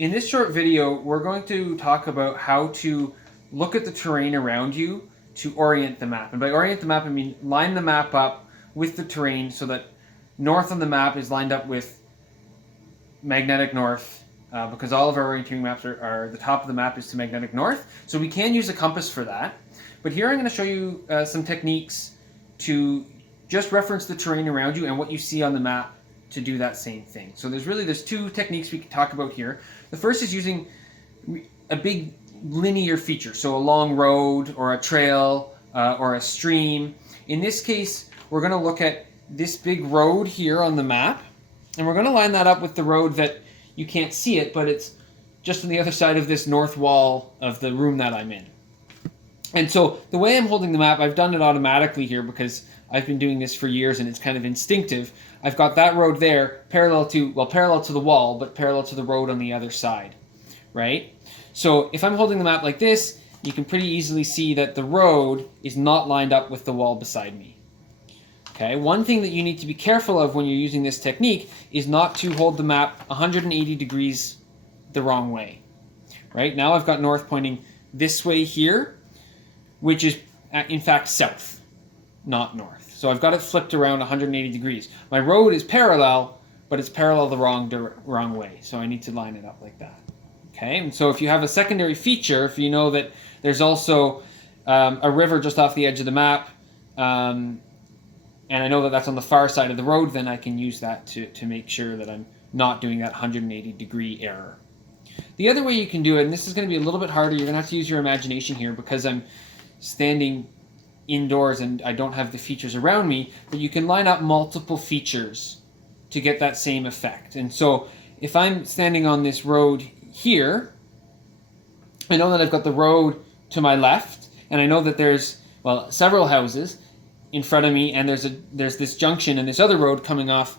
In this short video, we're going to talk about how to look at the terrain around you to orient the map. And by orient the map, I mean line the map up with the terrain so that north on the map is lined up with magnetic north, because all of our orienting maps are the top of the map is to magnetic north. So we can use a compass for that. But here I'm going to show you some techniques to just reference the terrain around you and what you see on the map to do that same thing. So there's two techniques we can talk about here. The first is using a big linear feature, so a long road or a trail or a stream. In this case, we're going to look at this big road here on the map, and we're going to line that up with the road that you can't see it, but it's just on the other side of this north wall of the room that I'm in. And so the way I'm holding the map, I've done it automatically here because I've been doing this for years and it's kind of instinctive. I've got that road there parallel to the wall, but parallel to the road on the other side, right? So if I'm holding the map like this, you can pretty easily see that the road is not lined up with the wall beside me. Okay, one thing that you need to be careful of when you're using this technique is not to hold the map 180 degrees the wrong way. Right, now I've got north pointing this way here, which is in fact south, not north. So I've got it flipped around 180 degrees. My road is parallel, but it's parallel the wrong way. So I need to line it up like that. Okay, and so if you have a secondary feature, if you know that there's also a river just off the edge of the map, and I know that that's on the far side of the road, then I can use that to make sure that I'm not doing that 180 degree error. The other way you can do it, and this is going to be a little bit harder, you're going to have to use your imagination here because I'm standing indoors and I don't have the features around me, but you can line up multiple features to get that same effect. And so if I'm standing on this road here, I know that I've got the road to my left, and I know that there's, well, several houses in front of me, and there's this junction and this other road coming off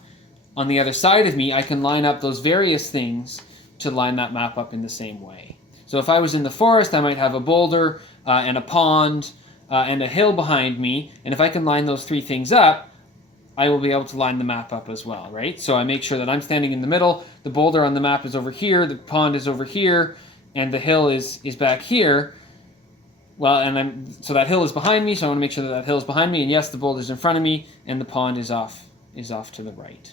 on the other side of me. I can line up those various things to line that map up in the same way. So if I was in the forest, I might have a boulder and a pond and a hill behind me, and if I can line those three things up, I will be able to line the map up as well, right? So I make sure that I'm standing in the middle, the boulder on the map is over here, the pond is over here, and the hill is back here. Well, and so that hill is behind me, so I want to make sure that hill is behind me, and yes, the boulder is in front of me, and the pond is off to the right.